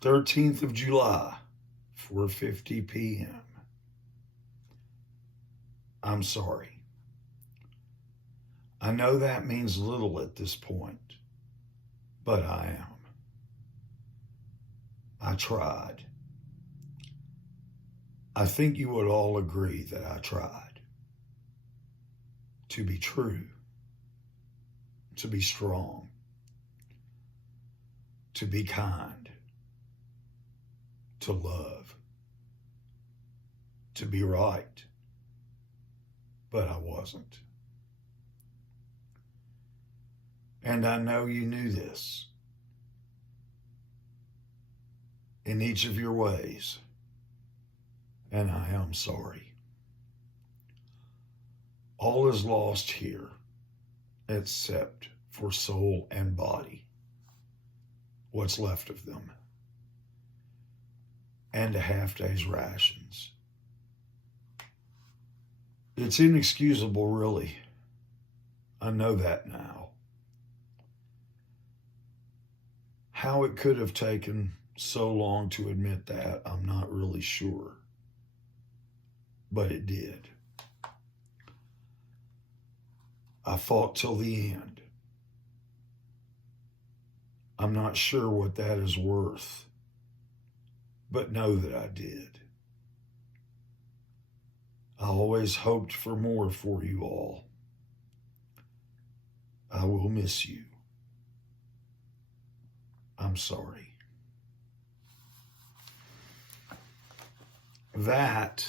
13th of July, 4:50 p.m. I'm sorry. I know that means little at this point, but I am. I tried. I think you would all agree that I tried to be true, to be strong, to be kind, to love, to be right, but I wasn't. And I know you knew this in each of your ways, and I am sorry. All is lost here except for soul and body, what's left of them, and a half day's rations. It's inexcusable, really. I know that now. How it could have taken so long to admit that, I'm not really sure. But it did. I fought till the end. I'm not sure what that is worth, but know that I did. I always hoped for more for you all. I will miss you. I'm sorry. That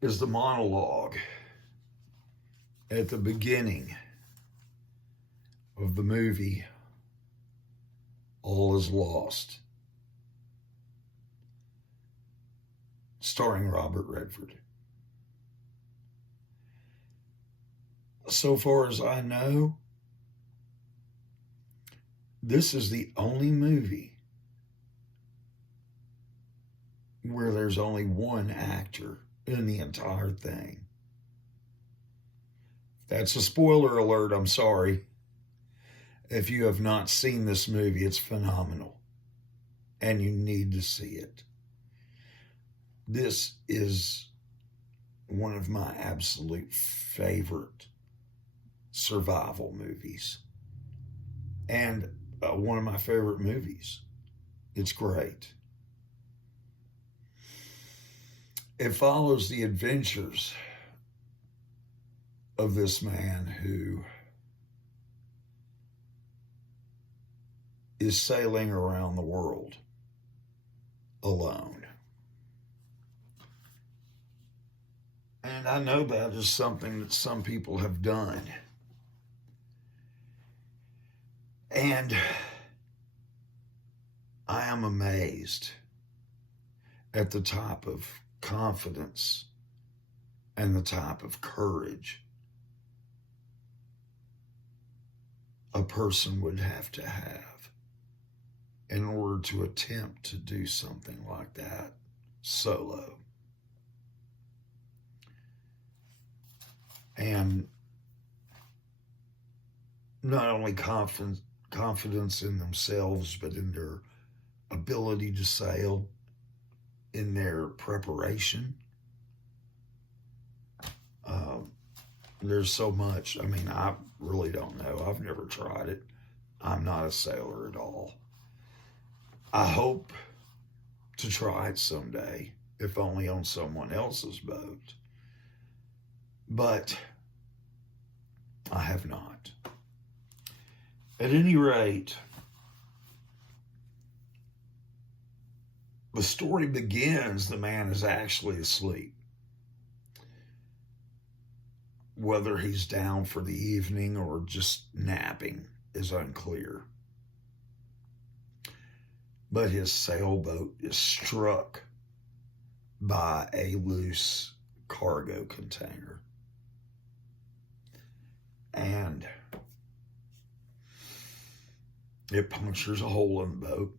is the monologue at the beginning of the movie All Is Lost, starring Robert Redford. So far as I know, this is the only movie where there's only one actor in the entire thing. That's a spoiler alert, I'm sorry. If you have not seen this movie, it's phenomenal, and you need to see it. This is one of my absolute favorite survival movies, and one of my favorite movies. It's great. It follows the adventures of this man who is sailing around the world alone. And I know that is something that some people have done. And I am amazed at the type of confidence and the type of courage a person would have to have in order to attempt to do something like that solo. And not only confidence in themselves, but in their ability to sail, in their preparation. There's so much. I mean, I really don't know. I've never tried it. I'm not a sailor at all. I hope to try it someday, if only on someone else's boat. But I have not. At any rate, the story begins, the man is actually asleep. Whether he's down for the evening or just napping is unclear. But his sailboat is struck by a loose cargo container. And it punctures a hole in the boat.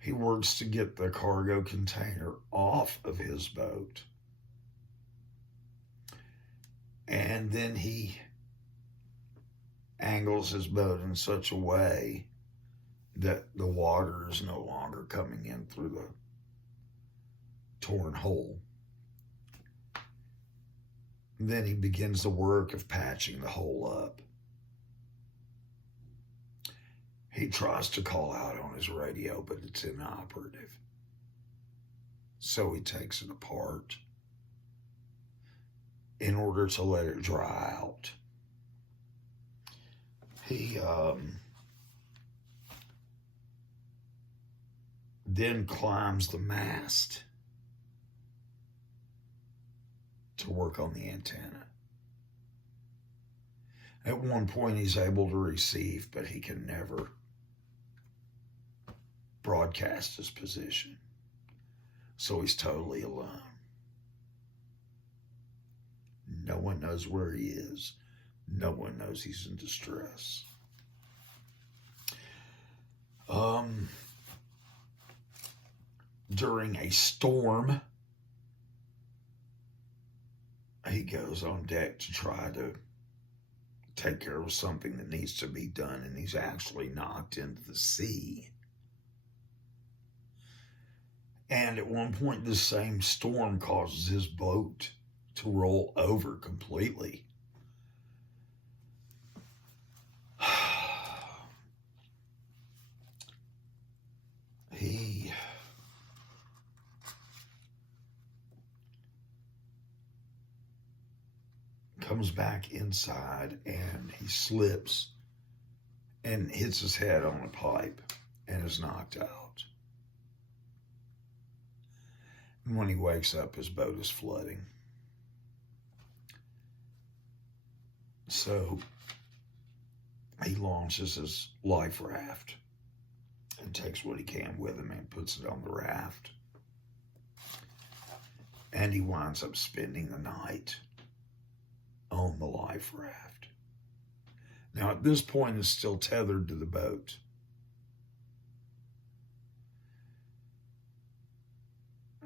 He works to get the cargo container off of his boat. And then he angles his boat in such a way that the water is no longer coming in through the torn hole. Then he begins the work of patching the hole up. He tries to call out on his radio, but it's inoperative. So he takes it apart in order to let it dry out. He then climbs the mast to work on the antenna. At one point, he's able to receive, but he can never broadcast his position. So he's totally alone. No one knows where he is. No one knows he's in distress. During a storm, he goes on deck to try to take care of something that needs to be done, and he's actually knocked into the sea. And at one point, this same storm causes his boat to roll over completely. He comes back inside and he slips and hits his head on a pipe and is knocked out. And when he wakes up, his boat is flooding. So he launches his life raft and takes what he can with him and puts it on the raft. And he winds up spending the night on the life raft. Now, at this point, it's still tethered to the boat.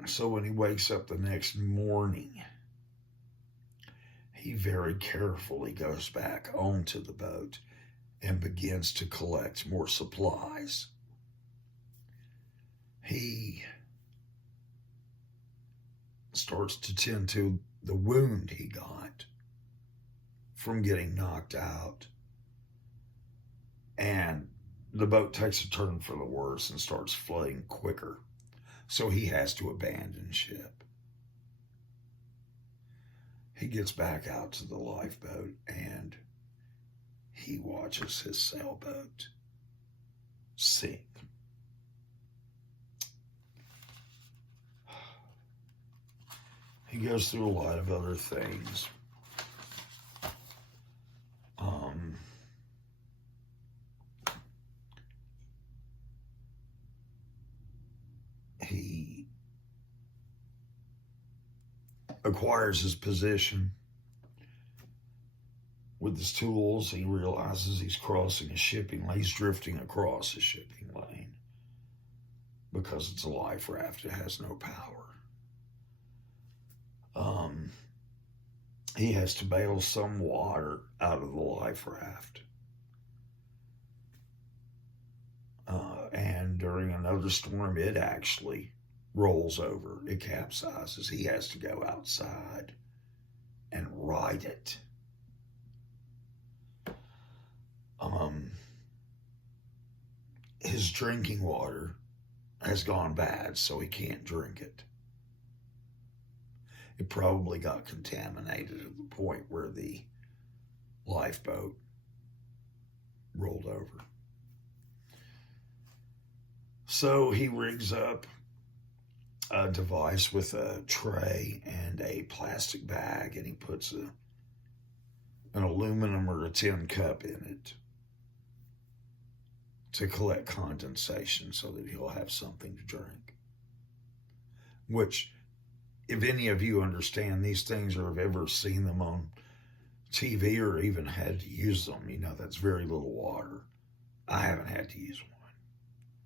So when he wakes up the next morning, he very carefully goes back onto the boat and begins to collect more supplies. He starts to tend to the wound he got from getting knocked out. And the boat takes a turn for the worse and starts flooding quicker. So he has to abandon ship. He gets back out to the lifeboat and he watches his sailboat sink. He goes through a lot of other things. He acquires his position with his tools. He realizes he's crossing a shipping lane. He's drifting across a shipping lane because it's a life raft. It has no power. He has to bail some water out of the life raft. And during another storm, it actually rolls over. It capsizes. He has to go outside and right it. His drinking water has gone bad, so he can't drink it. It probably got contaminated at the point where the lifeboat rolled over. So he rigs up a device with a tray and a plastic bag, and he puts an aluminum or a tin cup in it to collect condensation so that he'll have something to drink. Which, if any of you understand these things or have ever seen them on TV or even had to use them, you know that's very little water. I haven't had to use one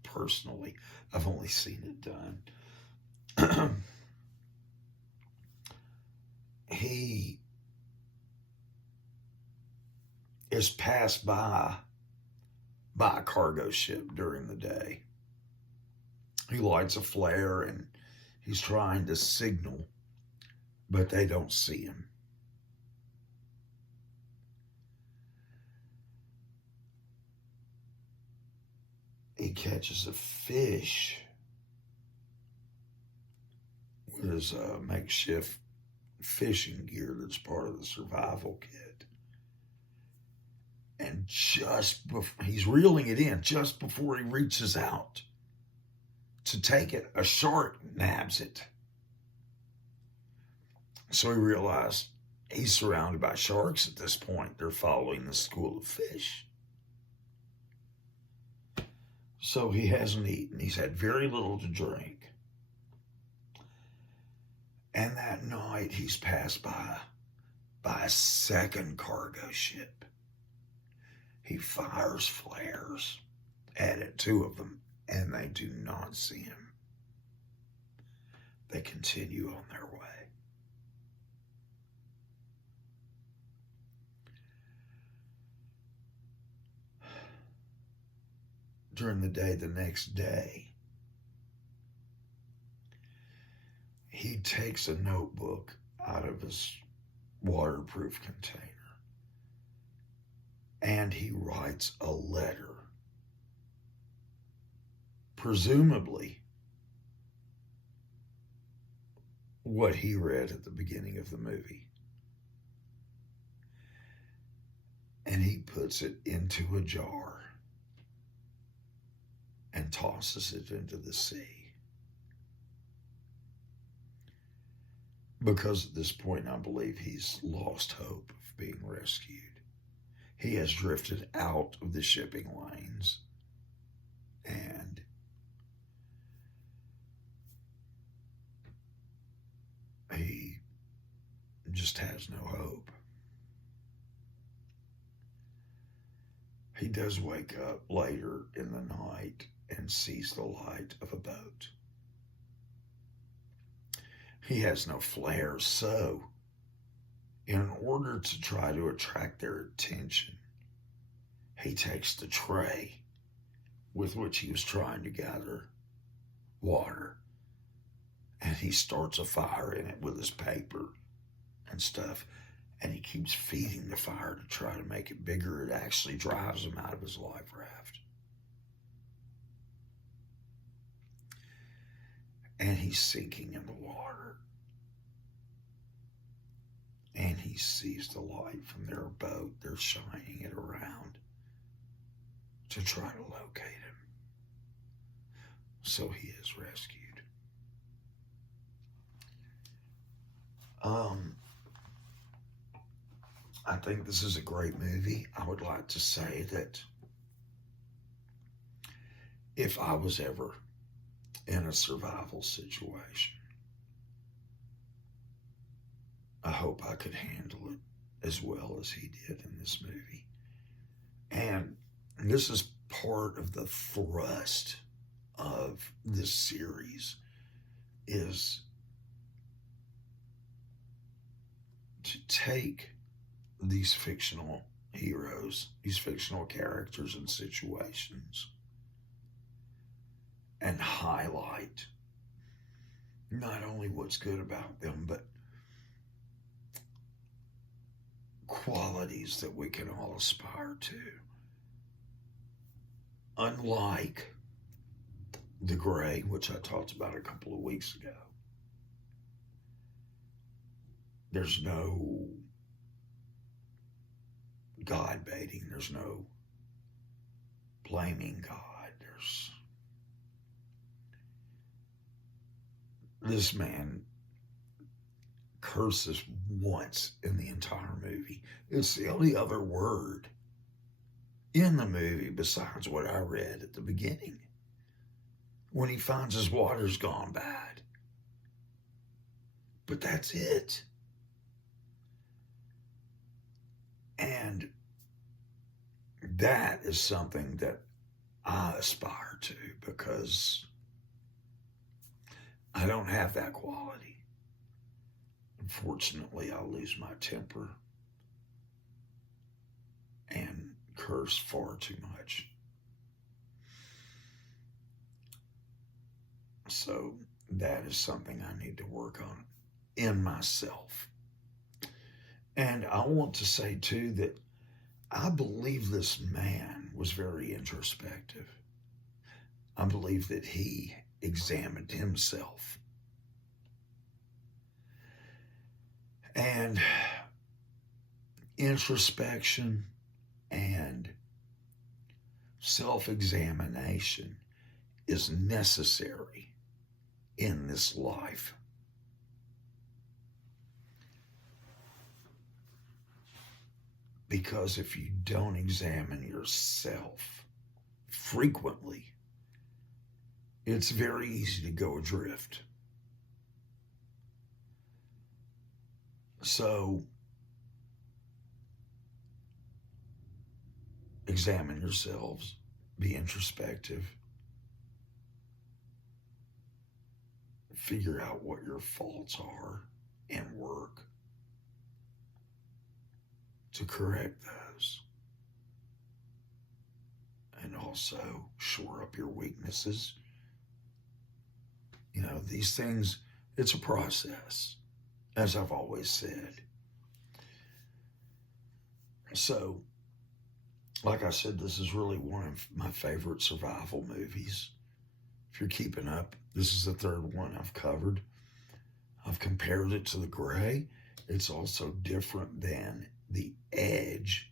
personally. I've only seen it done. is passed by a cargo ship during the day. He lights a flare and he's trying to signal, but they don't see him. He catches a fish with his makeshift fishing gear that's part of the survival kit. And just before he's reeling it in, just before he reaches out to take it, a shark nabs it. So he realized he's surrounded by sharks at this point. They're following the school of fish. So he hasn't eaten. He's had very little to drink. And that night he's passed by a second cargo ship. He fires flares at it, 2 of them, and they do not see him. They continue on their way. During the day, the next day, he takes a notebook out of his waterproof container and he writes a letter, presumably what he read at the beginning of the movie. And he puts it into a jar and tosses it into the sea. Because at this point, I believe he's lost hope of being rescued. He has drifted out of the shipping lanes and he just has no hope. He does wake up later in the night and sees the light of a boat. He has no flares, so in order to try to attract their attention, he takes the tray with which he was trying to gather water and he starts a fire in it with his paper and stuff, and he keeps feeding the fire to try to make it bigger. It actually drives him out of his life raft. And he's sinking in the water. And he sees the light from their boat. They're shining it around to try to locate him. So he is rescued. I think this is a great movie. I would like to say that if I was ever in a survival situation, I hope I could handle it as well as he did in this movie. And this is part of the thrust of this series, is to take these fictional heroes, these fictional characters and situations, and highlight not only what's good about them, but qualities that we can all aspire to. Unlike The Gray, which I talked about a couple of weeks ago, there's no God baiting. There's no blaming God. This man curses once in the entire movie. It's the only other word in the movie besides what I read at the beginning, when he finds his water's gone bad. But that's it. And that is something that I aspire to, because I don't have that quality. Unfortunately, I lose my temper. And curse far too much. So that is something I need to work on in myself. And I want to say, too, that I believe this man was very introspective. I believe that he examined himself. And introspection and self-examination is necessary in this life. Because if you don't examine yourself frequently, it's very easy to go adrift. So, examine yourselves, be introspective, figure out what your faults are, and work to correct those. And also shore up your weaknesses. You know, these things, it's a process, as I've always said. So, like I said, this is really one of my favorite survival movies. If you're keeping up, this is the third one I've covered. I've compared it to The Gray. It's also different than The Edge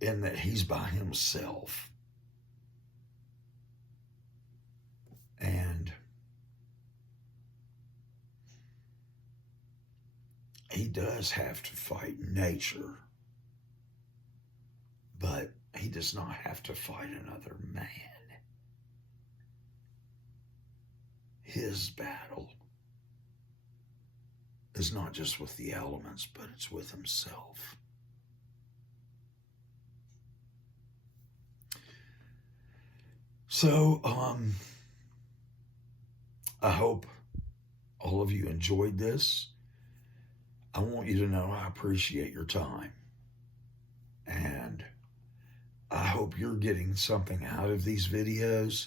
in that he's by himself. And he does have to fight nature, but he does not have to fight another man. His battle is not just with the elements, but it's with himself. So, I hope all of you enjoyed this. I want you to know I appreciate your time. And I hope you're getting something out of these videos.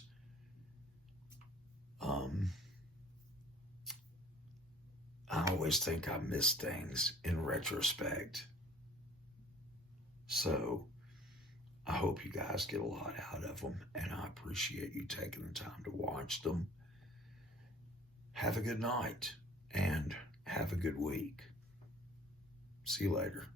I always think I miss things in retrospect. So I hope you guys get a lot out of them, and I appreciate you taking the time to watch them. Have a good night, and have a good week. See you later.